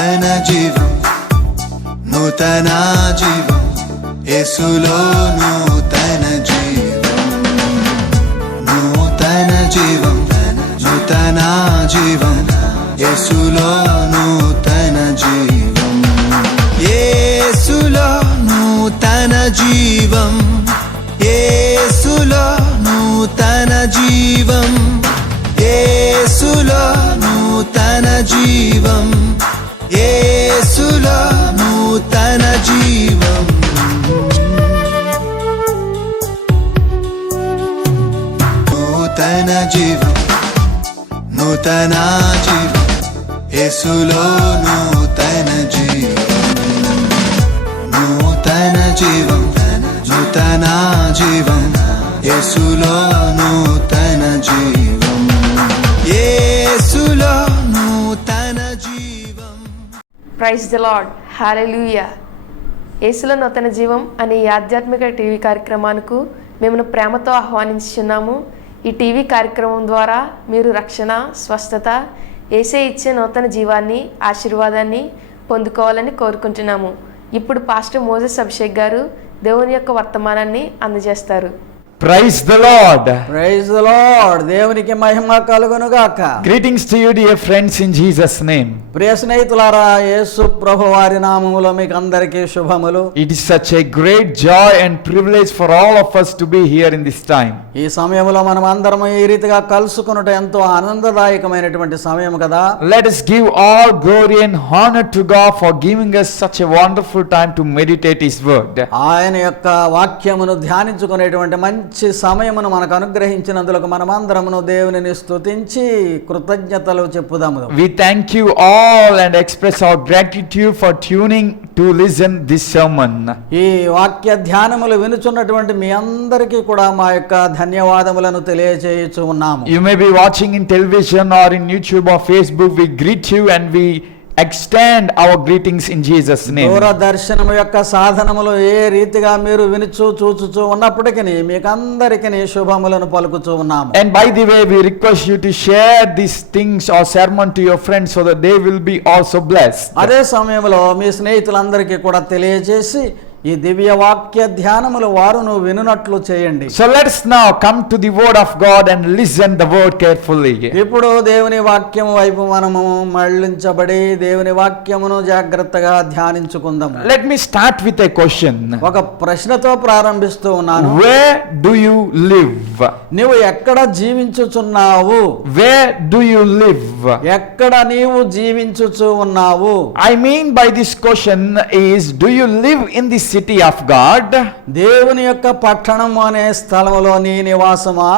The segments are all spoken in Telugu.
నూతన జీవం, నూతన జీవం, యేసులో నూతన జీవం, నూతన జీవం, నూతన జీవం, యేసులో నూతన జీవం, యేసులో నూతన జీవం, యేసులో నూతన జీవం, యేసులో నూతన జీవం, యేసులో నూతన జీవం, నూతన జీవం, నూతన జీవం, యేసులో నూతన జీవం, నూతన జీవం, నూతన జీవం, యేసులో నూతన జీవం, యేసులో నూతన జీవం. ప్రైజ్ ది లార్డ్, హల్లెలూయా. యేసులో నూతన జీవం అనే ఈ ఆధ్యాత్మిక టీవీ కార్యక్రమానికి మేము ప్రేమతో ఆహ్వానించుచున్నాము. ఈ టీవీ కార్యక్రమం ద్వారా మీరు రక్షణ, స్వస్థత, యేసే ఇచ్చే నూతన జీవాన్ని, ఆశీర్వాదాన్ని పొందుకోవాలని కోరుకుంటున్నాము. ఇప్పుడు పాస్టర్ మోజెస్ అభిషేక్ గారు దేవుని యొక్క వర్తమానాన్ని అందజేస్తారు. Praise the Lord. Praise the Lord. దేవునికి మహిమ కలుగును గాక. Greetings to you, dear friends, in Jesus' name. ప్రియ స్నేహితులారా, యేసు ప్రభు వారి నామములో మీకు అందరికీ శుభములు. It is such a great joy and privilege for all of us to be here in this time. ఈ సమయంలో మనం అందరం ఈ రీతిగా కలుసుకొనుట ఎంతో ఆనందదాయకమైనటువంటి సమయం కదా. Let us give all glory and honor to God for giving us such a wonderful time to meditate His word. ఆయన యొక్క వాక్యమును ధ్యానించుకునేటువంటి మంచి సమయమును మనకు అనుగ్రహించినందుకు మనమందరమును దేవునిని స్తుతించి కృతజ్ఞతలు చెప్పుదాము. We thank you all and express our gratitude for tuning to listen this sermon. ఈ వాక్య ధ్యానములు వినుచున్నటువంటి మీ అందరికీ కూడా మా యొక్క ధన్యవాదములను తెలియజేయుచు ఉన్నాము. You may be watching in television or in YouTube or Facebook. We greet you and we extend our greetings in Jesus' name. దూరదర్శనము యొక్క సాధనములు ఏ రీతిగా మీరు వినుచు చూచుచు ఉన్నప్పటికీ మీకు అందరికీ శుభములను పలుకుచూ ఉన్నాము. And by the way, we request you to share these things or sermon to your friends so that they will be also blessed. అదే సమయంలో మీ స్నేహితులందరికీ కూడా తెలియజేసి ఈ దివ్య వాక్య ధ్యానములు వారును వినునట్లు చేయండి. So let us now come to the word of God and listen the word carefully. ఇప్పుడు దేవుని వాక్యము వైపు మనము మళ్ళించబడి దేవుని వాక్యమును జాగ్రత్తగా ధ్యానించుకుందాము. Let me start with a question. ఒక ప్రశ్నతో ప్రారంభిస్తూ ఉన్నాను. Where do you live? నీవు ఎక్కడ జీవించుచున్నావు? Where do you live? ఎక్కడ నీవు జీవించుచు ఉన్నావు? I mean by this question is, do you live in the city of God? దేవుని యొక్క పట్టణము అనే స్థలములో నీ నివాసమా?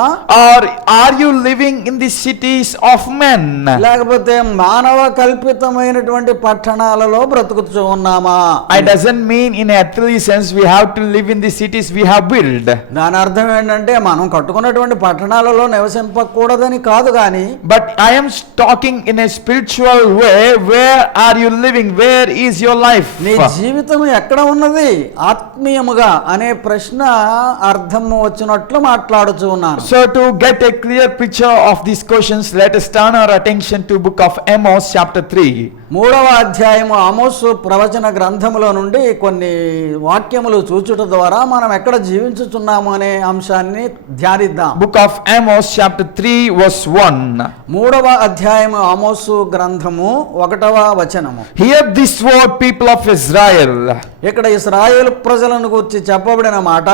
Or are you living in the cities of men? లేకపోతే మానవ కల్పితమైనటువంటి పట్టణాలలో బ్రతుకుతూ ఉన్నామా? I doesn't mean in a earthly sense we have to live in the cities we have built. దాని అర్థం ఏంటంటే మనం కట్టుకున్నటువంటి పట్టణాలలో నివసింపకూడదని కాదు గాని, But I am talking in a spiritual way. Where are you living? Where is your life? నీ జీవితం ఎక్కడ ఉన్నది ఆత్మీయముగా అనే ప్రశ్న అర్థము వచ్చినట్లు మాట్లాడుచూ ఉన్నాను. So to get a clear picture of these questions, let us turn our attention to book of Amos chapter 3. 3వ అధ్యాయము ఆమోసు ప్రవచన గ్రంథములో నుండి కొన్ని వాక్యములు చూచుట ద్వారా మనం ఎక్కడ జీవించుచున్నాము అనే అంశాన్ని ధ్యానిద్దాం. Book of Amos chapter 3 verse 1. 3వ అధ్యాయము ఆమోసు గ్రంథము 1వ వచనము. Hear this word, people of Israel. ఇక్కడ ఇశ్రాయేలు ప్రజలను గురించి చెప్పబడిన మాట,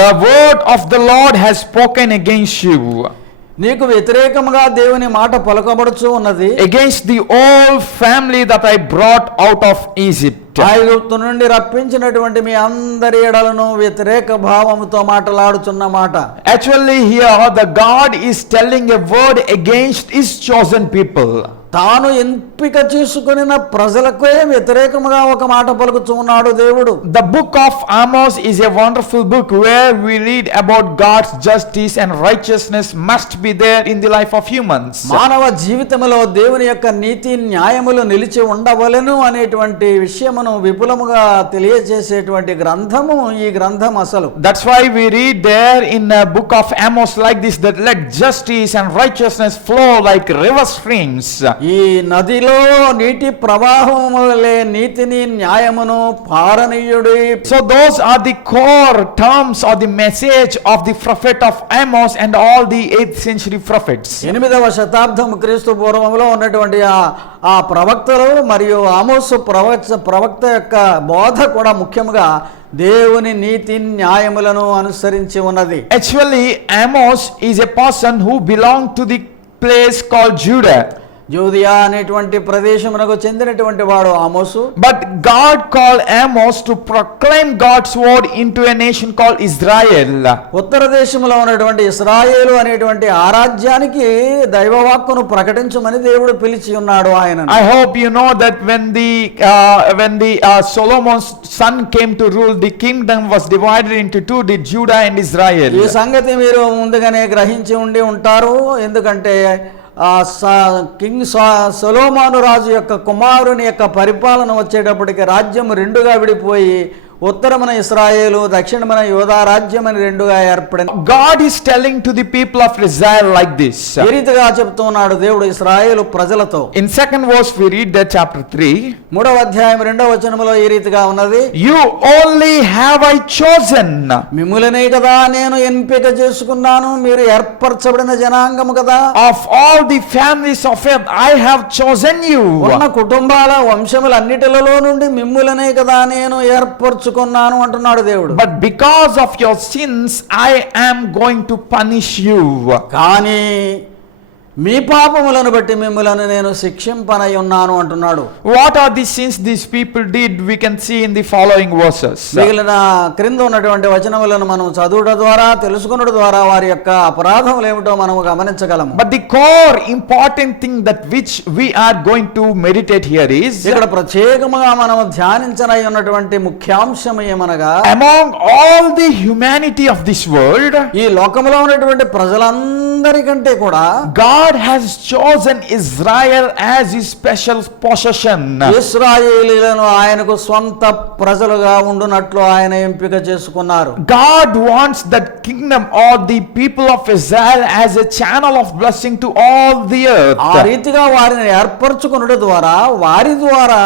The word of the Lord has spoken against you. నీకు వ్యతిరేకముగా దేవుని మాట పలుకబడుచు ఉన్నది. Against the whole family that I brought out of Egypt. ఐగుప్తు నుండి రప్పించినటువంటి మీ అందరి ఎడలను వ్యతిరేక భావముతో మాట్లాడుచున్న మాట. Actually here the God is telling a word against his chosen people. తాను ఎంపిక చేసుకున్న ప్రజలకే వ్యతిరేకముగా ఒక మాట పలుకుతూ ఉన్నాడు దేవుడు. The book of Amos is a wonderful book where we read about God's justice and righteousness must be there in the life of humans. మానవ జీవితంలో దేవుని యొక్క నీతి న్యాయములు నిలిచి ఉండవలెను అనేటువంటి విషయమును వాక్యమును విపులముగా తెలియజేసేటువంటి గ్రంథము ఈ గ్రంథం అసలు. That's why we read there in the book of Amos like this, that let justice and righteousness flow like river streams. ఈ నదిలో నీటి ప్రవాహము వలె నీతిని న్యాయమును పారనీయుడి. So those are the core terms or the message of the prophet of Amos and all the 8th century prophets. 8వ శతాబ్దం క్రీస్తు పూర్వంలో ఉన్నటువంటి ఆ ప్రవక్తలు మరియు ఆమోసు ప్రవక్త యొక్క బోధ కూడా ముఖ్యంగా దేవుని నీతి న్యాయములను అనుసరించి ఉన్నది. Actually, Amos is a person who belonged to the place called Judah. యూదియా అనేటువంటి ప్రదేశమునకు చెందినటువంటి వాడు ఆమోసు. But God called Amos to proclaim God's word into a nation called Israel. ఉత్తర దేశంలో ఉన్నటువంటి ఇశ్రాయేలు అనేటువంటి ఆ రాజ్యానికి దైవవాక్కును ప్రకటించమని దేవుడు పిలిచి ఉన్నాడు ఆయన. I hope you know that when the Solomon's son came to rule, the kingdom was divided into two, the Judah and Israel. ఈ సంగతి మీరు ముందుగానే గ్రహించి ఉండి ఉంటారు. ఎందుకంటే కింగ్ సొలొమోను రాజు యొక్క కుమారుని యొక్క పరిపాలన వచ్చేటప్పటికి రాజ్యం రెండుగా విడిపోయి ఉత్తరమున ఇశ్రాయేలు, దక్షిణమున యూదా రాజ్యం అని రెండుగా ఏర్పడింది. God is telling to the people of Israel like this. ఈ రీతిగా చెప్తున్నాడు దేవుడు ఇశ్రాయేలు ప్రజలతో. In second verse we read that chapter 3. 3వ అధ్యాయం 2వ వచనములో ఈ రీతిగా ఉన్నది. You only have I chosen. మిమ్ములనే కదా నేను ఎంపిక చేసుకున్నాను, మీరు ఏర్పరచబడిన జనాంగము కదా. Of all the families of earth I have chosen you. ఉన్న కుటుంబాల వంశములన్నిటిలో నుండి మిమ్ములనే కదా నేను ఏర్పరచుకున్నాను అంటున్నాడు దేవుడు. But because of your sins I am going to punish you. కానీ మీ పాపములను బట్టి మిమ్ములను నేను శిక్షింపనై ఉన్నాను అంటున్నాడు. What are the sins these people did? We can see in the following verses. మిగిలిన క్రింద ఉన్నటువంటి వచనములను మనం చదువుట ద్వారా తెలుసుకున్నట ద్వారా వారి యొక్క అపరాధములు ఏమిటో మనం గమనించగలము. But the core important thing that which we are going to meditate here is, ఇక్కడ ప్రత్యేకముగా మనం ధ్యానించనై ఉన్నటువంటి ముఖ్యాంశం ఏమనగా, among all the humanity of this world, ఈ లోకములో ఉన్నటువంటి ప్రజలందరికంటే కూడా God has chosen Israel as his special possession. ఇశ్రాయేలీయులను ఆయనకు స్వంత ప్రజలుగా ఉండునట్లు ఆయన ఎంపిక చేసుకున్నారు. God wants that kingdom or the people of Israel as a channel of blessing to all the earth. ఆ రీతిగా వారిని ఏర్పరచుకున్నట ద్వారా వారి ద్వారా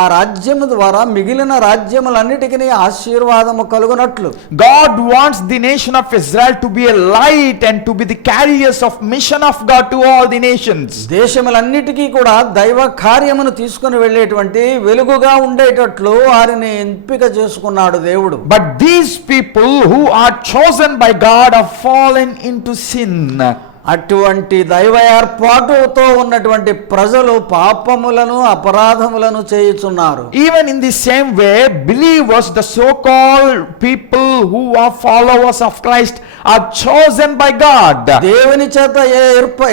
ఆ రాజ్యము ద్వారా మిగిలిన రాజ్యములన్నిటికీ ఆశీర్వాదము కలుగునట్లు God wants the nation of Israel to be a light and to be the carriers of mission of God to all the nations. దేశములన్నిటికీ కూడా దైవ కార్యమును తీసుకొని వెళ్ళేటువంటి వెలుగుగా ఉండేటట్లు వారిని ఎంపిక చేసుకున్నాడు దేవుడు. But these people who are chosen by God have fallen into sin. అటువంటి దైవ ఏర్పాటుతో ఉన్నటువంటి ప్రజలు పాపములను అపరాధములను చేయుచున్నారు. Even in the same way, believers, the so-called people who are followers of Christ, are chosen by God. దేవుని చేత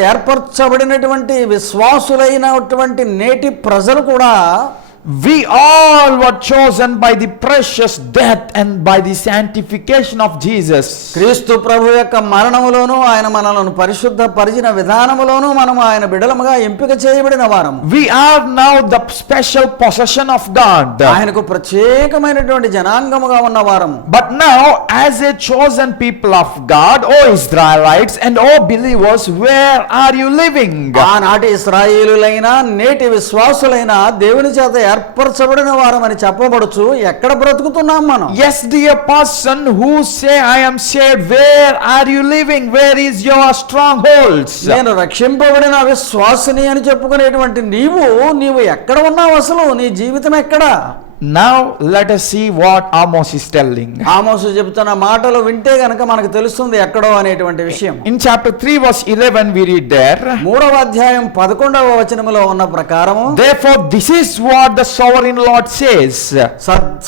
ఏర్పరచబడినటువంటి విశ్వాసులైనటువంటి నేటి ప్రజలు కూడా We all were chosen by the precious death and by the sanctification of Jesus. క్రీస్తు ప్రభు యొక్క మరణములోను ఆయన మనలను పరిశుద్ధ పరిచిన విధానములోను మనము ఆయన బిడలముగా ఎంపిక చేయబడిన వారము. We are now the special possession of God. ఆయనకు ప్రత్యేకమైనటువంటి జనాంగముగా ఉన్న వారము. But now, as a chosen people of God, O Israelites and O believers, where are you living? ఆనాటి ఇశ్రాయేలులైనా నేటి విశ్వాసులైనా దేవుని చేత ఏర్పరచబడిన వారమని చెప్పబడుచు ఎక్కడ బ్రతుకుతున్నాం మనం? Yes, dear person who say I am saved, where are you living? Where is your strongholds? నేను రక్షింపబడిన విశ్వాసిని అని చెప్పుకునేటువంటి నీవు ఎక్కడ ఉన్నావు? అసలు నీ జీవితం ఎక్కడ? Now let us see what Amos is telling. ఆమోసు చెబుతున్న మాటలు వింటే గనక మనకు తెలుస్తుంది ఎక్కడో అనేటువంటి విషయం. In chapter 3 verse 11 we read there, 3వ అధ్యాయం 11వ వచనములో ఉన్న ప్రకారము, therefore this is what the sovereign Lord says,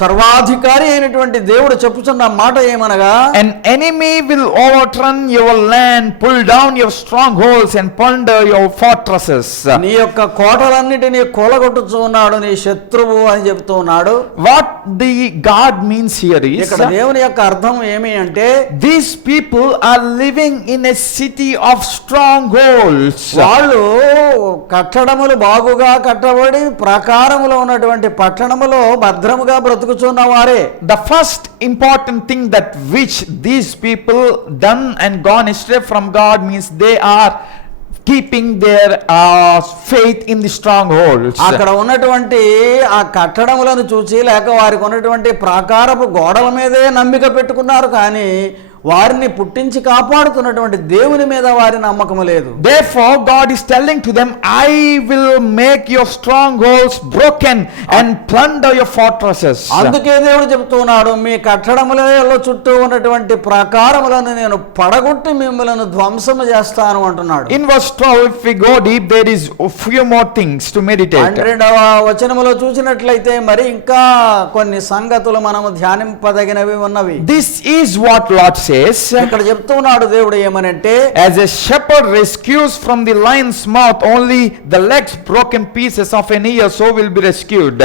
సర్వాధికారి అయినటువంటి దేవుడు చెప్పుచున్న మాట ఏమనగా, an enemy will overturn your land, pull down your strongholds and plunder your fortresses. నీ యొక్క కోటలన్నిటినీ కూలగొట్టుచు ఉన్నాడు నీ శత్రువు అని చెప్తూ ఉన్నాడు. చెప్తున్నాడు. What the God means here is, ఇక్కడ దేవుని యొక్క అర్థం ఏమి అంటే, these people are living in a city of strongholds. వాళ్ళు కట్టడములు బాగుగా కట్టబడి ప్రాకారములో ఉన్నటువంటి పట్టణములో భద్రముగా బ్రతుకుచున్న వారే. The first important thing that which these people done and gone astray from God means they are keeping their faith in the strongholds. అక్కడ ఉన్నటువంటి ఆ కట్టడములను చూసి లేక వారికి ఉన్నటువంటి ప్రాకారపు గోడల మీదే నమ్మిక పెట్టుకున్నారు, కానీ వారిని పుట్టించి కాపాడుతున్నటువంటి దేవుని మీద వారి నమ్మకము లేదు. Therefore God is telling to them, I will make your strongholds broken and plunder your fortresses. అందుకే దేవుడు చెప్తున్నాడు, మీ కట్టడములలో చుట్టూ ఉన్నటువంటి ప్రాకారములను నేను పడగొట్టి మిమ్మల్ని ధ్వంసము చేస్తాను అంటున్నాడు. In verse 12, if we go deep, there is a few more things to meditate. 12వ వచనములో చూసినట్లయితే మరి ఇంకా కొన్ని సంగతులు మనము ధ్యానింపదగినవి ఉన్నవి. This is what Lord says. ఇక్కడ చెప్తున్నాడు దేవుడు ఏమనంటే, As a shepherd rescues from the lion's mouth only the legs broken pieces of an ear, so will be rescued.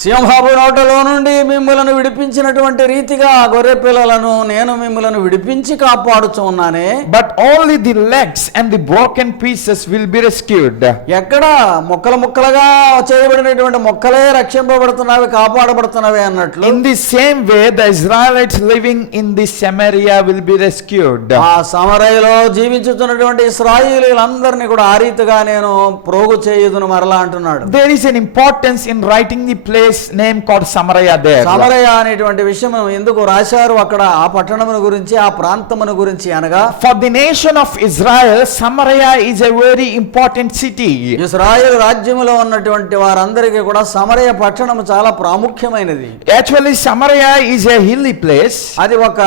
సింహపు నోటలో నుండి మిమ్మలను విడిపించినటువంటి రీతిగా గొర్రె పిల్లలను నేను మిమ్మలను విడిపించి కాపాడుచు ఉన్నానే. But only the legs and the broken pieces will be rescued. ఎక్కడ ముక్కలు ముక్కలుగా చేయబడినటువంటి మొక్కలే రక్షింపబడుతున్నవి, కాపాడబడుతున్నవి అన్నట్లు, In the same way, the Israelites living in the Samaria will be rescued. ఆ సమరయలో జీవించుతున్నటువంటి ఇశ్రాయేలీయులందరినీ కూడా ఆ రీతిగా నేను ప్రోగు చేయుదును మరలా అంటున్నాడు. There is an importance in writing the place name called Samaria there. సమరయ అనేటువంటి విషయం ఎందుకు రాశారు అక్కడ ఆ పట్టణమును గురించి, ఆ ప్రాంతమును గురించి అనగా, For the nation of Israel, Samaria is a very important city. ఇశ్రాయేలు రాజ్యములో ఉన్నటువంటి వారందరికీ కూడా సమరయ పట్టణము చాలా ప్రాముఖ్యమైనది. Actually, Samaria is a hilly place. అది ఒక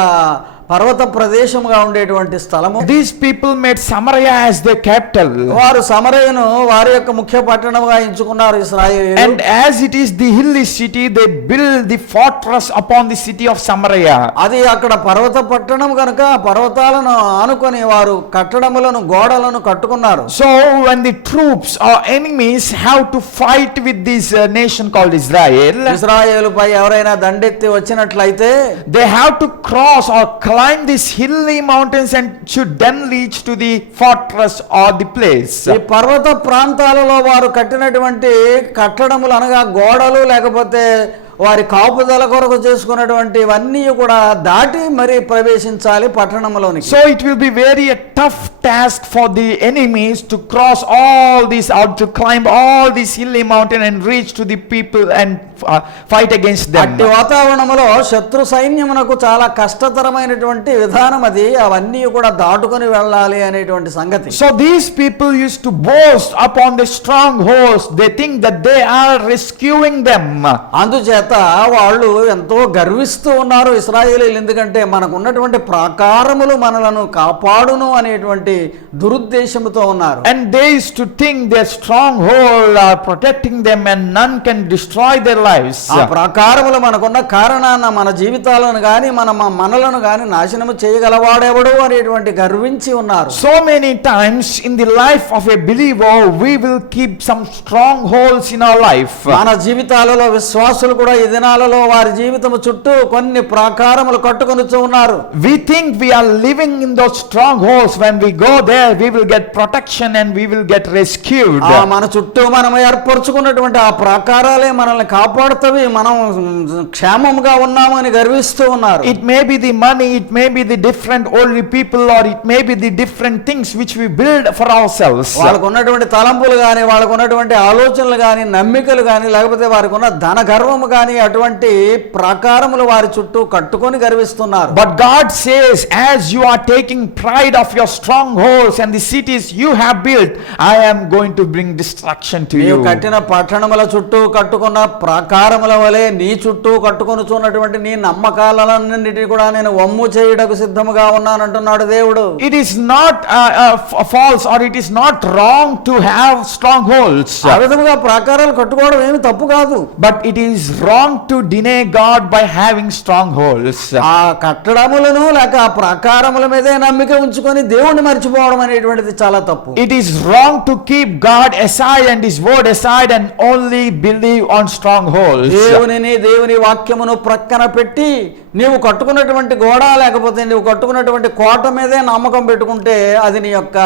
పర్వత ప్రదేశముగా ఉండేటువంటి స్థలము. These people made Samaria as their capital. వారు సమరయను వారి యొక్క ముఖ్య పట్టణముగా ఎంచుకున్నారు ఇశ్రాయేలీయులు. And as it is the hilly city, they build the fortress upon the city of Samaria. అది అక్కడ పర్వత పట్టణం కనుక పర్వతాలను ఆనుకొని వారు కట్టడములను గోడలను కట్టుకున్నారు. So when the troops or enemies have to fight with this nation called Israel, ఇశ్రాయేలుపై ఎవరైనా దండెత్తి వచ్చినట్లయితే they have to cross or climb these hilly mountains and should then reach to the fortress or the place. ఈ పర్వత ప్రాంతాలలో వారు కట్టినటువంటి కట్టడములు అనగా గోడలు లేకపోతే వారి కాపుదల కొరకు చేసుకున్నటువంటివన్నీ కూడా దాటి మరి ప్రవేశించాలి పట్టణంలోనికి. So it will be very a tough task for the enemies to cross all these out, to climb all these hilly mountain and reach to the people and fight against them. అట్టి వాతావరణంలో శత్రు సైన్యమునకు చాలా కష్టతరమైనటువంటి విధానం అది, అవన్నీ కూడా దాటుకొని వెళ్ళాలి అనేటువంటి సంగతి. So these people used to boast upon the strongholds. They think that they are rescuing them. అందుచేత వాళ్ళు ఎంతో గర్విస్తూ ఉన్నారు ఇశ్రాయేలీయులు, ఎందుకంటే మనకు ఉన్నటువంటి ప్రాకారములు మనలను కాపాడును అనేటువంటి దురుద్దేశముతో ఉన్నారు. And they used to think their stronghold are protecting them and none can destroy their lives. ఆ ప్రాకారములు మనకున్న కారణాన మన జీవితాలను గాని మనలను గాని నాశనము చేయగలవాడెవడు అనేటువంటి గర్వించి ఉన్నారు. So many times in the life of a believer we will keep some strongholds in our life. మన జీవితాలలో విశ్వాసులు కూడా ఈ దినాలలో వారి జీవితము చుట్టూ కొన్ని ప్రాకారములు కట్టుకొనుచూ ఉన్నారు. We think we are living in those strongholds. When we go there we will get protection and we will get rescued. మన చుట్టూ మనం ఏర్పరచుకున్నటువంటి ఆ ప్రాకారాలే మనల్ని కాపాడుతవి, మనం క్షేమముగా ఉన్నామని గర్విస్తూ ఉన్నారు. It may be the money, it may be the different worldly people, or it may be the different things which we build for ourselves. వాళ్ళకు ఉన్నటువంటి తలంపులు గాని, వాళ్ళకు ఉన్నటువంటి ఆలోచనలు గాని, నమ్మికలు గాని, లేకపోతే వారికి ఉన్న ధన గర్వము గాని, అటువంటి ప్రాకారములు వారి చుట్టూ కట్టుకొని గర్విస్తున్నారు. But God says, as you are taking pride of your strongholds and the cities you have built, I am going to bring destruction to నీవు you. కట్టిన పట్టణముల చుట్టూ కట్టుకున్న ప్రాకారముల వలె నీ చుట్టూ కట్టుకొని చూన్నటువంటి నీ నమ్మకాలన్నింటినీ కూడా నేను వమ్ము చేయుటకు సిద్ధముగా ఉన్నానంటున్నాడు దేవుడు. It is not false or it is not wrong to have strongholds. ఆ విధముగా ప్రాకారాలు కట్టుకోవడం ఏమి తప్పు కాదు. But it is wrong to deny God by having strongholds. ఆ కట్టడములను లేక ఆ ప్రాకారముల మీదే నమ్మిక ఉంచుకొని దేవుణ్ణి మర్చిపోవడం అనేటువంటిది చాలా తప్పు. It is wrong to keep God aside and His word aside and only believe on strongholds. strongholds. దేవుని వాక్యమును ప్రక్కన పెట్టి నీవు కట్టుకున్నటువంటి గోడ లేకపోతే నీవు కట్టుకున్నటువంటి కోట మీదే నమ్మకం పెట్టుకుంటే అది నీ యొక్క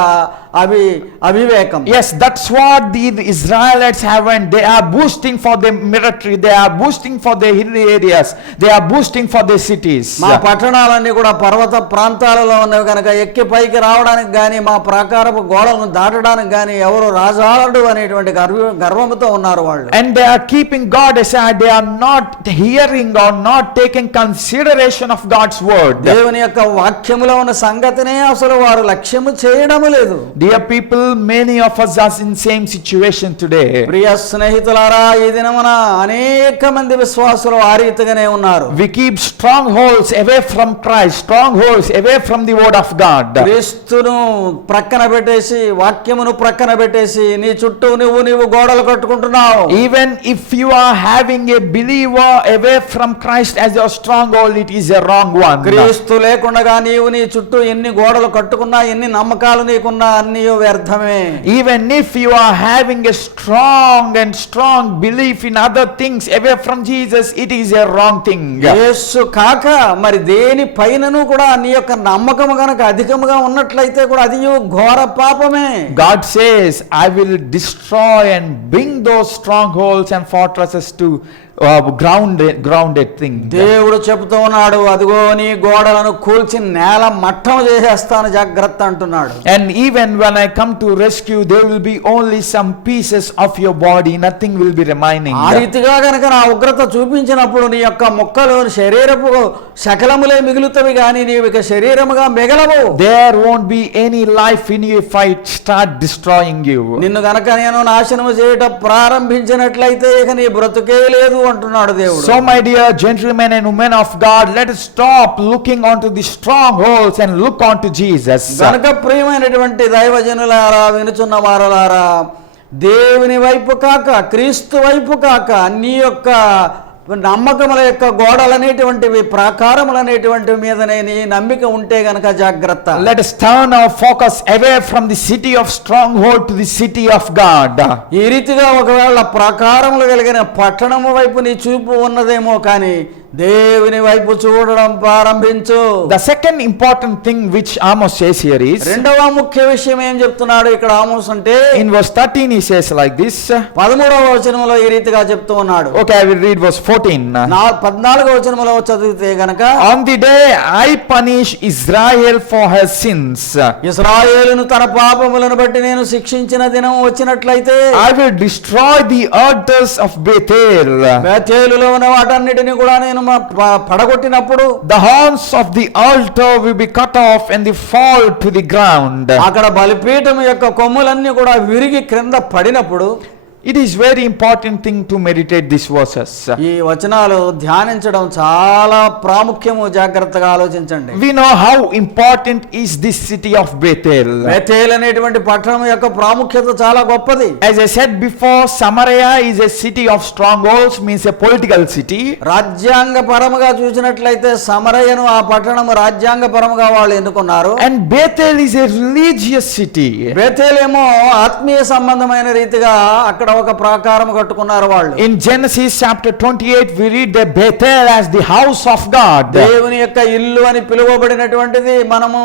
అవివేకం. Yes, that's what the Israelites have, and they are boosting for their military, they are boosting for their hill areas, they are boosting for their cities. మా పట్టణాలన్నీ కూడా పర్వత ప్రాంతాలలో ఉన్నవి కనుక ఎక్కి పైకి రావడానికి గాని మా ప్రాకారపు గోడలను దాటడానికి గాని ఎవరు రాజాడు అనేటువంటి గర్వంతో ఉన్నారు వాళ్ళు. And they are keeping God aside, they are not hearing or not taking consideration of God's word. దేవుని యొక్క వాక్యములో ఉన్న సంగతినే అసలు వారు లక్ష్యము చేయడము లేదు. Dear people, many of us are in same situation today. ప్రియ స్నేహితులారా, ఈ దినమున అనేక మంది విశ్వాసులు ఆ రీతిగానే ఉన్నారు. We keep strongholds away from Christ, strongholds away from the word of God. క్రీస్తును ప్రక్కన పెట్టేసి వాక్యమును ప్రక్కన పెట్టేసి నీ చుట్టూ నీవు గోడలు కట్టుకుంటున్నావు. Even if you are having a believer away from Christ as your stronghold, it is a wrong one. క్రీస్తు లేకుండా నీవు నీ చుట్టూ ఎన్ని గోడలు కట్టుకున్నా ఎన్ని నమ్మకాలు నీకున్నా అన్ని వ్యర్థమే. Even if you are having a strong belief in other things away from Jesus, it is a wrong thing. యేసు కాక మరి దేని పైనను కూడా నీ యొక్క నమ్మకము గనక అధికముగా ఉన్నట్లయితే కూడా అది ఘోర పాపమే. God says, I will destroy and bring those strongholds and fortresses to grounded thing. దేవుడు చెప్తూ ఉన్నాడు, అదిగో నీ గోడలను కూల్చి నేల మట్టం చేసేస్తాను జాగ్రత్త అంటున్నాడు. And even when I come to rescue, there will be only some pieces of your body, nothing will be remaining. ఆ రీతిగా గనక నా ఉగ్రత చూపించినప్పుడు నీ యొక్క ముక్కలు శరీరపు శకలములే మిగులుతవి గాని నీవు ఇక శరీరముగా మిగలవు. There won't be any life in you if I start destroying you. నిన్ను గనక నేను నాశనము చేయటం ప్రారంభించినట్లయితే ఇక నీ బ్రతుకే లేదు అంటున్నాడు దేవుడు. So my dear gentlemen and women of God, let us stop looking onto the strongholds and look onto Jesus. గనుక ప్రియమైనటువంటి దైవజనులారా, వినుచున్న వారలారా, దేవుని వైపు కాక క్రీస్తు వైపు కాక నీ యొక్క నమ్మకముల యొక్క గోడలనేటువంటివి ప్రాకారములనేటువంటివి మీదనే నీ నమ్మిక ఉంటే గనక జాగ్రత్త. Let us turn our focus away from the city of stronghold to the city of God. ఈ రీతిగా ఒకవేళ ప్రాకారములు కలిగిన పట్టణము వైపు నీ చూపు ఉన్నదేమో కానీ దేవుని వైపు చూడడం ప్రారంభించు. The second important thing which Amos says here is, రెండవ ముఖ్య విషయం ఏం చెప్తున్నాడు ఇక్కడ ఆమోస్ అంటే, in verse 13 he says like this. 13వ వచనములో ఈ రీతిగా చెప్తూ ఉన్నాడు. Okay, I will read verse 14. 14వ వచనములో చదివితే గనక, On the day I punish Israel for her sins, ఇశ్రాయేలును తన పాపములను బట్టి నేను శిక్షించిన దినం వచ్చినట్లయితే, I will destroy the altars of Bethel. బేతేలులో ఉన్న వాటన్నిటిని కూడా నేను పడగొట్టినప్పుడు The horns of the altar will be cut off and they fall to the ground. అక్కడ బలిపీఠం యొక్క కొమ్ములన్నీ కూడా విరిగి క్రింద పడినప్పుడు, It is very important thing to meditate these verses. ఈ వచనాలు ధ్యానించడం చాలా ప్రాముఖ్యము, జాగ్రత్తగా ఆలోచించండి. We know how important is this city of Bethel. Bethel అనేటువంటి పట్టణం యొక్క ప్రాముఖ్యత చాలా గొప్పది. As I said before, Samaria is a city of strongholds, means a political city. రాజ్యాంగ పరముగా చూసినట్లయితే సమరయను ఆ పట్టణం రాజ్యాంగ పరముగా వాళ్ళు ఎన్నుకున్నారు. And Bethel is a religious city. Bethel ఏమో ఆత్మీయ సంబంధమైన రీతిగా అక్కడ ఒక ప్రాకారం కట్టుకున్నారు వాళ్ళు. In Genesis chapter 28 we read the Bethel as the house of God. దేవుని యొక్క ఇల్లు అని పిలువబడినటువంటిది మనము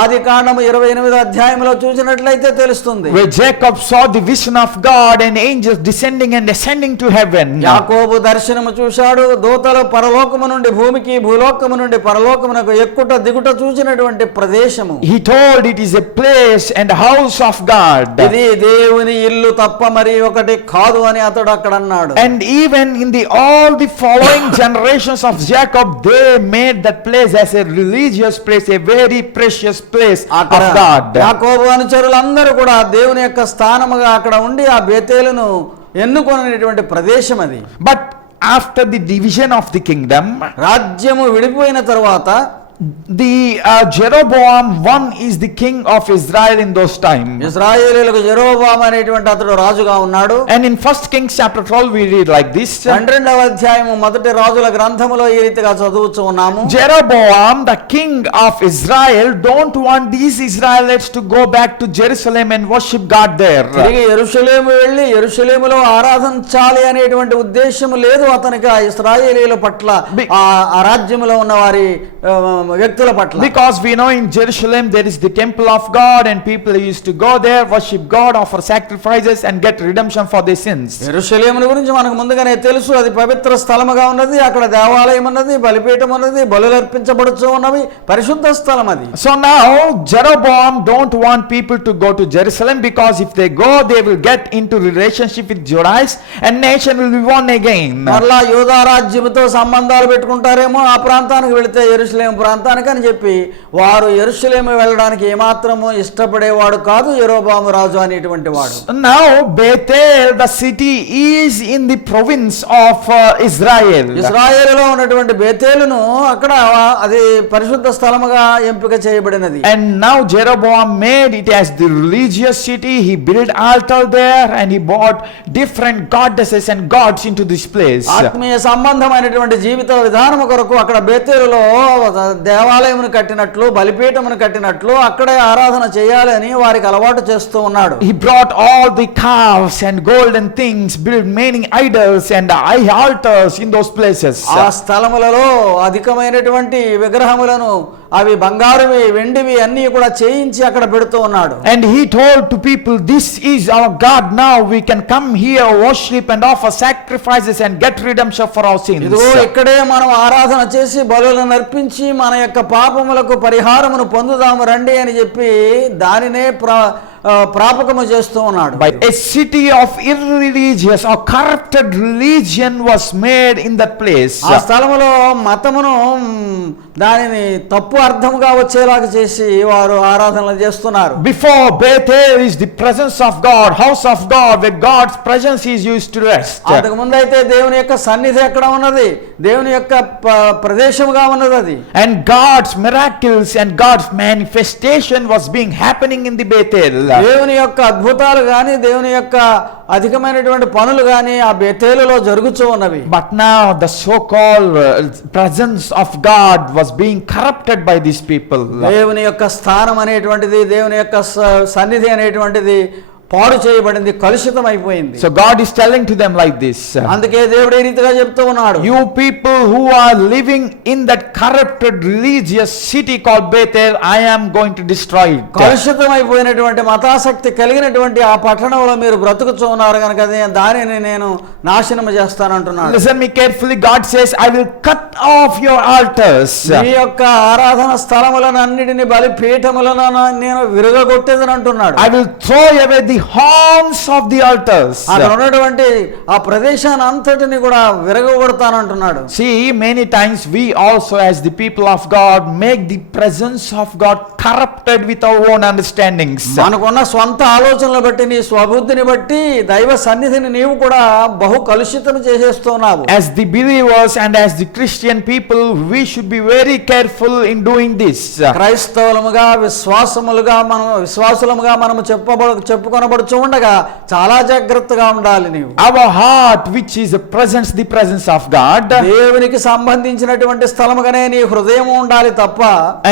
ఆదికాండము 28వ అధ్యాయంలో చూసినట్లయితే తెలుస్తుంది. Where Jacob saw the vision of God and angels descending and ascending to heaven. యాకోబు దర్శనము చూశాడు, దూతలు పరలోకము నుండి భూమికి భూలోకము నుండి పరలోకమునకు ఎక్కుట దిగుట చూసినటువంటి ప్రదేశము. He told it is a place and a house of God. ఇది దేవుని ఇల్లు తప్ప మరి ఒకటి కాదు అని అతడు అక్కడ అన్నాడు. And even in all the following generations of Jacob, they made that place as a religious place, a very precious place of God. యాకోబు అనుచరులందరూ కూడా దేవుని యొక్క స్థానముగా అక్కడ ఉండి ఆ బేతేలును ఎన్నుకొనేటువంటి ప్రదేశం అది. But after the division of the kingdom, రాజ్యము విడిపోయిన తరువాత, Jeroboam one is the king of Israel in those times. ఇశ్రాయేలీయులకు జెరోబాము అనేటువంటి అతడు రాజుగా ఉన్నాడు. And in 1 Kings chapter 12 we read like this. 12వ అధ్యాయము మొదటి రాజుల గ్రంథములో ఈ రీతిగా చదువుతూ ఉన్నాము. Jeroboam the king of Israel don't want these Israelites to go back to Jerusalem and worship God there. తిరిగి యెరూషలేము వెళ్ళి యెరూషలేములో ఆరాధించాలి అనేటువంటి ఉద్దేశం లేదు అతనికి ఆ ఇశ్రాయేలీయుల పట్ల, ఆ రాజ్యములో ఉన్న వారి వ్యక్తుల పట్ల. Because we know in Jerusalem there is the temple of God and people used to go there, worship God, offer sacrifices and get redemption for their sins. యెరూషలేమును గురించి మనకు ముందుగానే తెలుసు, అది పవిత్ర స్థలముగా ఉన్నది, అక్కడ దేవాలయం ఉన్నది, బలిపీఠం ఉన్నది, బలులు అర్పించబడుచు ఉన్నవి, పరిశుద్ధ స్థలం అది. So now Jeroboam don't want people to go to Jerusalem because if they go they will get into relationship with Judah and nation will be won again. మరలా యూదా రాజ్యముతో సంబంధాలు పెట్టుకుంటారేమో ఆ ప్రాంతానికి వెళితే, యెరూషలేము ప్రాంతానికి అని చెప్పి వారు యెరూషలేము వెళ్ళడానికి ఏమాత్రము ఇష్టపడేవాడు కాదు యెరోబాము రాజు అనేటువంటి వాడు. Now Bethel the city is in the province of Israel. ఇశ్రాయేలులో ఉన్నటువంటి బేతేలును అక్కడ అది పరిశుద్ధ స్థలముగా ఎంపిక చేయబడినది. And now Jeroboam made it as the religious city. He built altar there and he brought different goddesses and gods into this place. ఆత్మీయ సంబంధమైనటువంటి జీవిత విధానము కొరకు అక్కడ బేతేలులో దేవాలయమును కట్టినట్లు, బలిపీఠమును కట్టినట్లు అక్కడే ఆరాధన చేయాలని వారికి అలవాటు చేస్తూ ఉన్నాడు. He brought all the calves and golden things, built many idols and high altars in those places. ఆ స్థలములలో అధికమైనటువంటి విగ్రహములను, అవి బంగారువి వెండివి అన్ని కూడా చేయించి అక్కడ పెడుతూ ఉన్నాడు. And he told to people, this is our God, now we can come here, worship and offer sacrifices and get redemption for our sins. ఇదిగో ఇక్కడే మనం ఆరాధన చేసి బలులను అర్పించి మన యొక్క పాపములకు పరిహారమును పొందుదాము రండి అని చెప్పి దానినే ప్రాపకము చేస్తూ ఉన్నాడు. A city of irreligious or corrupted religion was made in that place. ఆ స్థలములో మతమును దానిని తప్పు అర్థముగా వచ్చేలాగా చేసి వారు ఆరాధనలు చేస్తున్నారు. Before Bethel is the presence of God, house of God, where God's presence is used to rest. అంతకు ముందు అయితే దేవుని యొక్క సన్నిధి ఎక్కడ ఉన్నది, దేవుని యొక్క ప్రదేశముగా ఉన్నది అది. And God's miracles and God's manifestation was being happening in the Bethel. దేవుని యొక్క అద్భుతాలు గాని, దేవుని యొక్క అధికమైనటువంటి పనులు గాని ఆ బేతేలులో జరుగుతూ ఉన్నవి. But now the so-called presence of God was being corrupted by these people. దేవుని యొక్క స్థానం అనేటువంటిది, దేవుని యొక్క సన్నిధి అనేటువంటిది పాడు చేయబడింది, కలుషితం అయిపోయింది. So God is telling to them like this. అందుకే దేవుడు ఈ రీతిగా చెప్తూ ఉన్నాడు, You people who are living in that corrupted religious city called Bethel, I am going to destroy it. కలుషితం అయిపోయినటువంటి మతాసక్తి కలిగినటువంటి ఆ పట్టణంలో మీరు బ్రతుకుతూ ఉన్నారు కనుక దానిని నేను నాశనం చేస్తానంటున్నాడు. Listen me carefully. God says, I will cut off your altars. మీ యొక్క ఆరాధన స్థలములను అన్నిటిని, బలిపీఠములను నేను విరగొట్టేదని అంటున్నాడు. I will throw away the horns of the altars. అక్కడ ఉన్నటువంటి ఆ ప్రదేశాన్ని అంతటిని కూడా విరగొడతానంటున్నాడు. See, many times we also as the people of God make the presence of God corrupted with our own understandings. మనకున్న స్వంత ఆలోచనలు బట్టి, నీ స్వబుద్ధిని బట్టి దైవ సన్నిధిని నీవు కూడా బహు కలుషితం చేసేస్తున్నావు. As the believers and as the Christian people, we should be very careful in doing this. క్రైస్తవులముగా, విశ్వాసులముగా మనం చెప్పుకొనబడుచు ఉండగా చాలా జాగ్రత్తగా ఉండాలి నీవు. Our heart, which is the presence of God, దేవునికి సంబంధించినటువంటి స్థలముగానే నీ హృదయం ఉండాలి తప్ప,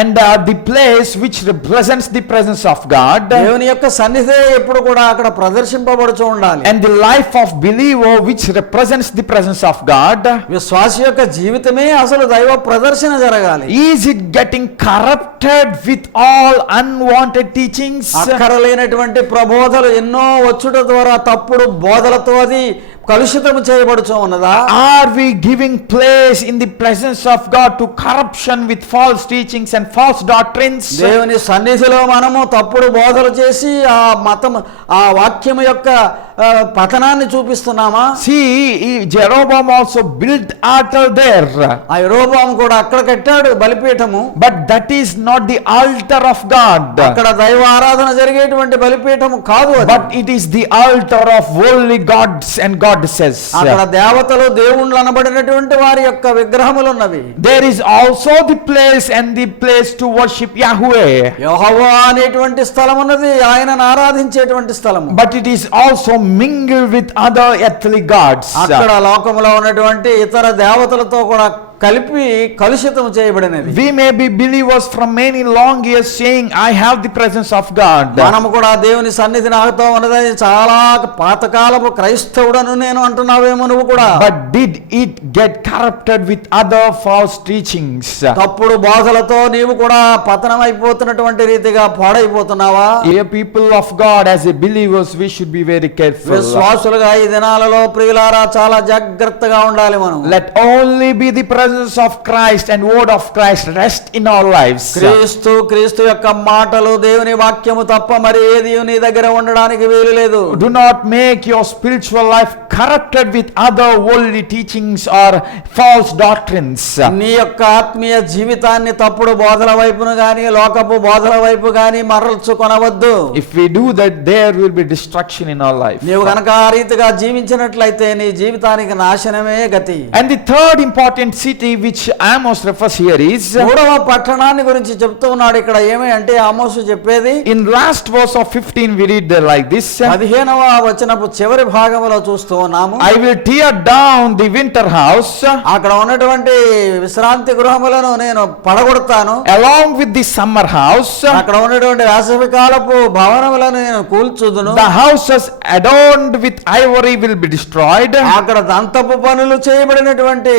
and the place which represents the presence of God, దేవుని యొక్క సన్నిధి ఎప్పుడు కూడా అక్కడ ప్రదర్శింపబడుచు ఉండాలి. and the life of believer which represents the presence of God, విశ్వాసి యొక్క జీవితమే అసలు దైవ ప్రదర్శన జరగాలి. is it getting corrupted with all unwanted teachings? అక్కరలేనటువంటి ప్రబోధలు ఎన్నో వచ్చుట ద్వారా, తప్పుడు బోధలతో అది కలుషితము చేయబడుచు ఉన్నదా? Are we giving place in the presence of God to corruption with false teachings and false doctrines? దేవుని సన్నిధిలో మనము తప్పుడు బోధలు చేసి ఆ మతం, ఆ వాక్యము యొక్క పతనాన్ని చూపిస్తున్నామా? See, Jeroboam also built altar there. ఆ యెరోబాము కూడా అక్కడ కట్టాడు బలిపీఠము. But that is not the altar of God. అక్కడ దైవ ఆరాధన జరిగేటువంటి బలిపీఠము కాదు అది. But it is the altar of worldly gods and goddesses. says. అక్కడ దేవతలు దేవుళ్ళు అనబడినటువంటి వారి యొక్క విగ్రహములు ఉన్నవి. There is also the place and the place to worship Yahweh. యెహోవా అనేటువంటి స్థలం ఉన్నది, ఆయనను ఆరాధించేటువంటి స్థలము. But it is also mingled with other earthly gods. అక్కడ లోకములో ఉన్నటువంటి ఇతర దేవతలతో కూడా కలిపి కలుషితం చేయబడినది. We may be believers from many long years saying, I have the presence of God. మనము కూడా దేవుని సన్నిధి నాతో ఉన్నదని చాలా పాతకాలపు క్రైస్తవుడను నేను అంటున్నావేమో నువ్వు కూడా. But did it get corrupted with other false teachings? తప్పుడు బోధలతో నీవు కూడా పతనమైపోతున్నటువంటి రీతిగా పాడైపోతున్నావా? Dear people of God, as a believers, we should be very careful. విశ్వాసులుగా ఈ దినాలలో ప్రియులారా చాలా జాగ్రత్తగా ఉండాలి మనం. Let only be the presence of Christ and word of Christ rest in our lives. క్రీస్తు యొక్క మాటలు దేవుని వాక్యము తప్ప మరి ఏది నీ దగ్గర ఉండడానికి వీలు లేదు. Do not make your spiritual life corrupted with other worldly teachings or false doctrines. నీ యొక్క ఆత్మీయ జీవితాన్ని తప్పుడు బోధల వైపును గాని లోకపు బోధల వైపు గాని మరల్చుకొనవద్దు. If we do that, there will be destruction in our life. నీవు గనక ఆ రీతిగా జీవించినట్లయితే నీ జీవితానికి నాశనమే గతి. And the third important city which Amos refers here is, మూడవ పట్టణాన్ని గురించి చెప్తూ ఉన్నాడు ఇక్కడ. ఏమి అంటే ఆమోసు చెప్పేది, in last verse of 15 we read there like this, 15వ వచనపు చివరి భాగంలో చూస్తూ ఉన్నాము. I will tear down the winter house, అక్కడ ఉన్నటువంటి విశ్రాంతి గృహములను నేను పడగొడతాను, along with the summer house, అక్కడ ఉన్నటువంటి వేసవి కాలపు భవనములను నేను కూల్చుదును, the houses adorned with ivory will be destroyed, అక్కడ దంతపు పనులు చేయబడినటువంటి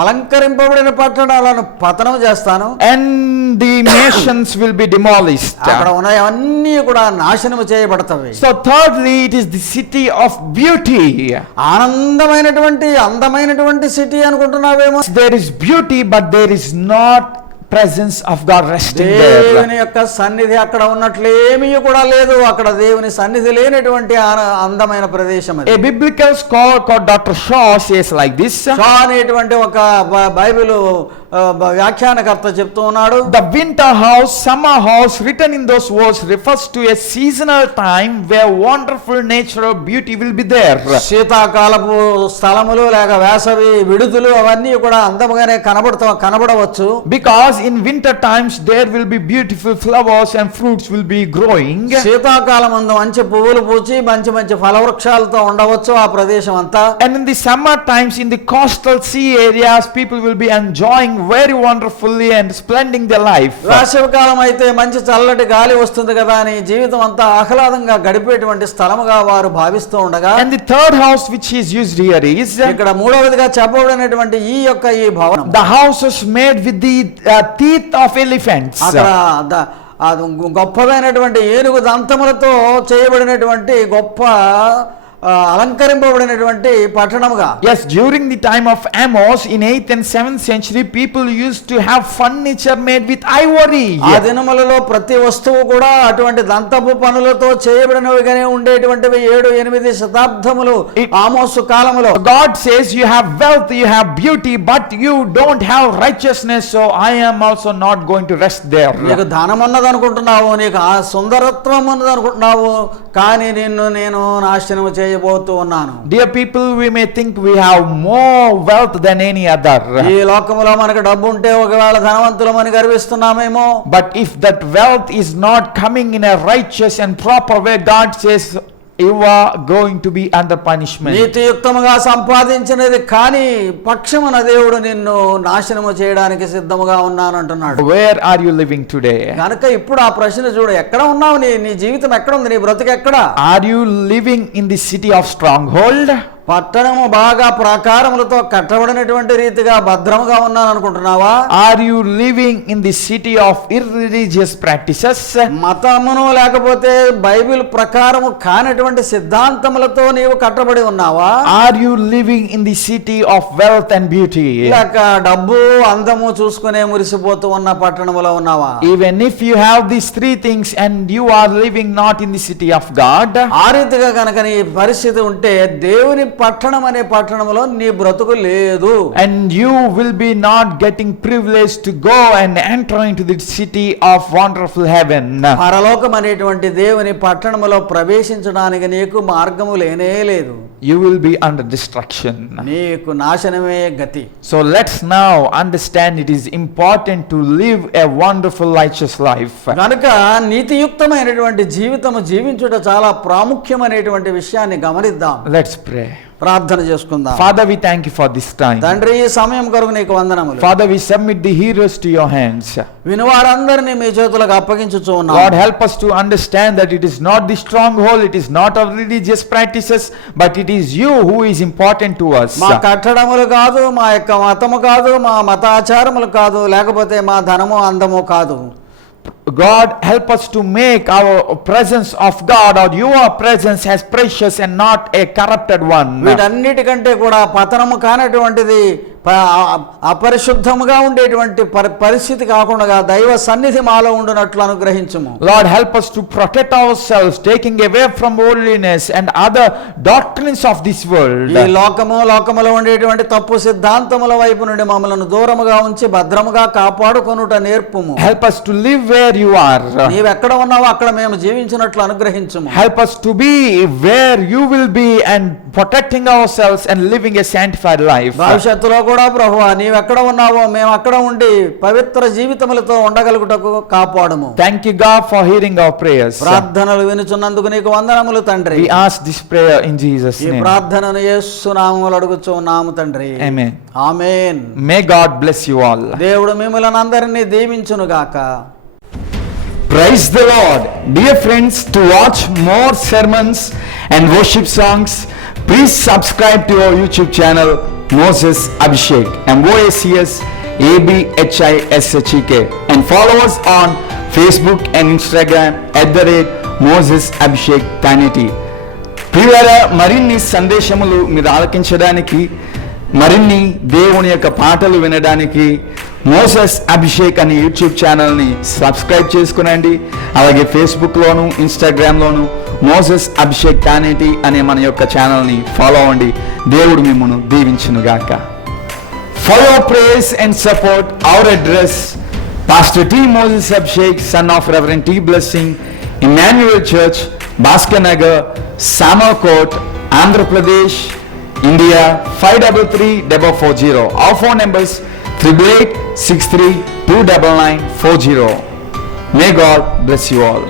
అలంకరింపబడిన పట్టణాలను పతనం చేస్తాను, and the nations will be demolished. అక్కడ ఉన్నవన్నీ కూడా నాశనము చేయబడతాయి. So thirdly, it is the city of beauty. అందమైనటువంటి సిటీ అనుకుంటున్నావేమో. There is beauty, but there is not presence of God resting there. దేవుని యొక్క సన్నిధి అక్కడ ఉన్నట్లేమీ కూడా లేదు. అక్కడ దేవుని సన్నిధి లేనటువంటి అందమైన ప్రదేశం అది. A biblical scholar called Dr. Shaw says like this, Shah అనేటువంటి ఒక బైబిల్ వ్యాఖ్యానకర్త చెప్తూ ఉన్నాడు, the winter house, summer house written in those words refers to a seasonal time where wonderful natural beauty will be there. శీతాకాలపు స్థలములు లేక వేసవి విడుదలు అవన్నీ కూడా అందముగానే కనబడవచ్చు. Because in winter times there will be beautiful flowers and fruits will be growing. శీతాకాలం అందు మంచి పువ్వులు పూచి మంచి మంచి ఫలవృక్షాలతో ఉండవచ్చు ఆ ప్రదేశం అంతా. And in the summer times in the coastal sea areas people will be enjoying very wonderfully and splending their life. వేసవి కాలం అయితే మంచి చల్లటి గాలి వస్తుంది కదా అని జీవితం అంతా ఆహ్లాదంగా గడిపేటువంటి స్థలముగా వారు భావిస్తూ ఉండగా, And the third house which is used here is, ఇక్కడ మూడవదిగా చెప్పబడినటువంటి ఈ భవనం, the houses made with the teeth of elephants. అక్కడ గొప్పదైనటువంటి ఏనుగు దంతములతో చేయబడినటువంటి గొప్ప అలంకరింపబడినటువంటి పట్టణముగా. Yes, during the time of Amos in 8th and 7th century people used to have furniture made with ivory. ఆ దినములలో ప్రతి వస్తువు కూడా అటువంటి దంతపు పనులతో చేయబడినవిగానే ఉండేటువంటివి 7-8 శతాబ్దములు ఆమోసు కాలములో. God says you have wealth, you have beauty, but you don't have righteousness, so I am also not going to rest there. నీకు ధనం ఉన్నది అనుకుంటున్నావు, నీకు ఆ సుందరత్వం ఉన్నది అనుకుంటున్నావు, కానీ నేను నాశనం చేయబోతూ ఉన్నాను. Dear people, we may think we have more wealth than any other. ఈ లోకములో మనకు డబ్బు ఉంటే ఒకవేళ ధనవంతులమని గర్విస్తున్నామేమో. But if that wealth is not coming in a righteous and proper way, God says you are going to be under punishment. నీతియుక్తముగా సంపాదించినది కానీ పక్షమున దేవుడు నిన్ను నాశనము చేయడానికి సిద్ధముగా ఉన్నాను అంటున్నాడు. Where are you living today? కనుక ఇప్పుడు ఆ ప్రశ్న చూడు, ఎక్కడ ఉన్నావు? నీ జీవితం ఎక్కడ ఉంది? నీ బ్రతుకు ఎక్కడ? Are you living in the city of stronghold? పట్టణము బాగా ప్రాకారములతో కట్టబడినటువంటి రీతిగా భద్రముగా ఉన్నాను అనుకుంటున్నావా? Are you living in the city of irreligious practices? మతమును లేకపోతే బైబిల్ ప్రకారము కానటువంటి సిద్ధాంతములతో నీవు కట్టబడి ఉన్నావా? Are you living in the city of wealth and beauty? లేక డబ్బు అందము చూసుకునే మురిసిపోతూ ఉన్న పట్టణములో ఉన్నావా? Even if you have these three things and you are living not in the city of God, ఆ రీతిగా కనుక నీ పరిస్థితి ఉంటే దేవుని పట్టణం అనే పట్టణంలో నీ బ్రతుకు లేదు. and you will be not getting privilege to go and enter into the city of wonderful heaven. పరలోకం అనేటువంటి దేవుని పట్టణములో ప్రవేశించడానికి నీకు మార్గము లేనే లేదు. you will be under destruction. నీకు నాశనమే గతి. So let's now understand it is important to live a wonderful righteous life. కనుక నీతియుక్తమైనటువంటి జీవితము జీవించుట చాలా ప్రాముఖ్యమైనటువంటి విషయాన్ని గమనిద్దాం. Let's pray. ప్రార్థన చేసుకుందాం. Father, we thank you for this time. తండ్రి, ఈ సమయం కొరకు నీకు వందనములు. Father, we submit the hearers to your hands. వినువారందరినీ మీ చేతులకు అప్పగించుచు ఉన్నాము. God, help us to understand that it is not the stronghold, it is not our religious practices, but it is you who is important to us. మా కట్టడములు కాదు, మా యొక్క మతము కాదు, మా మతాచారములు కాదు, లేకపోతే మా ధనము అందము కాదు. God, help us to make our presence of God or your presence as precious and not a corrupted one. వీటన్నిటికంటే కూడా పతనము కానటువంటిది, అపరిశుద్ధముగా ఉండేటువంటి పరిస్థితి కాకుండా దైవ సన్నిధి మాలో ఉండునట్లు అనుగ్రహించుము. Lord, help us to protect ourselves, taking away from worldliness and other doctrines of this world. ఈ లోకములో ఉండేటువంటి తప్పు సిద్ధాంతముల వైపు నుండి మమ్మల్ని దూరముగా ఉంచి భద్రముగా కాపాడుకొనుట నేర్పుము. Help us to live where you are. నీవు ఎక్కడ ఉన్నావో అక్కడ మేము జీవించినట్లు అనుగ్రహించుము. Help us to be where you will be and protecting ourselves and living a sanctified life. భవిష్యత్తులో కూడా ప్రభువా, నీవు ఎక్కడ ఉన్నావో మేము అక్కడ ఉండి పవిత్ర జీవితములతో ఉండగలుగుటకు కాపాడుము. Thank you, God, for hearing our prayers. ప్రార్థనలు వినుచున్నందుకు నీకు వందనములు తండ్రి. We ask this prayer in Jesus' ఈ name. ప్రార్థనను యేసు నామములో అడుగుచున్నాము తండ్రి. Amen. Amen. May God bless you all. దేవుడు మిమ్మల్ని అందరినీ దీవించును గాక. Praise the Lord. Dear friends, to watch more sermons and worship songs, please subscribe to our YouTube channel Moses Abhishek, MOSES ABHISHEK, and follow us on Facebook and Instagram @Moses Abhishek Tanity. ప్రియులారా, మరిన్ని సందేశములు మీరు ఆలకించడానికి, మరిన్ని దేవుని యొక్క పాటలు వినడానికి మోసెస్ అభిషేక్ అనే యూట్యూబ్ ఛానల్ని సబ్స్క్రైబ్ చేసుకునండి. అలాగే ఫేస్బుక్లోను ఇన్స్టాగ్రామ్లోను మోసెస్ అభిషేక్ తానేటి అనే మన యొక్క ఛానల్ని ఫాలో అవ్వండి. దేవుడు మిమ్మల్ని దీవించునుగాక. For your praise and support, our address, Pastor T. Moses Abhishek, son of Reverend T. Blessing, Emmanuel Church, Bhaskar Nagar, Samarkot, Andhra Pradesh, India 533440. Our phone numbers 8883 29940. May God bless you all.